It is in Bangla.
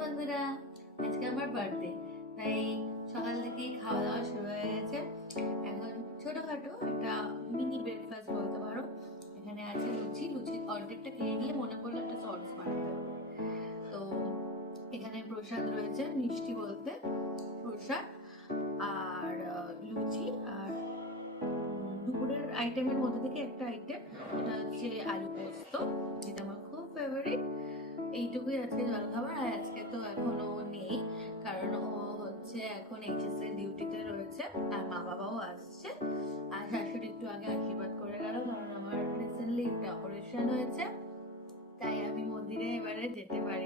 বন্ধুরা, আজকে আমার বার্থডে, তাই সকাল থেকেই খাওয়া দাওয়া শুরু হয়ে গেছে। এখন ছোটখাটো একটা মিনি ব্রেকফাস্ট বলতে পারো। এখানে আছে লুচি, লুচির অর্ধেকটা খেয়ে নিয়ে মনে পড়লো একটা সস বানাতে হবে। তো এখানে প্রসাদ রয়েছে, মিষ্টি বলতে প্রসাদ আর লুচি আর দুপুরের আইটেমের মধ্যে থেকে একটা আইটেম, এটা হচ্ছে আলু পোস্ত, যেটা আমার খুব ফেভারিট। এইটুকুই আজকে জলখাবার। আর আজকে তো এখনো নেই, কারণ ও হচ্ছে এখন এইচএস এর ডিউটিতে রয়েছে, আর মা বাবাও আসছে। আর শাশুড়ি একটু আগে আশীর্বাদ করে গেল, কারণ আমার রিসেন্টলি একটা অপারেশন হয়েছে, তাই আমি মন্দিরে এবারে যেতে পারি।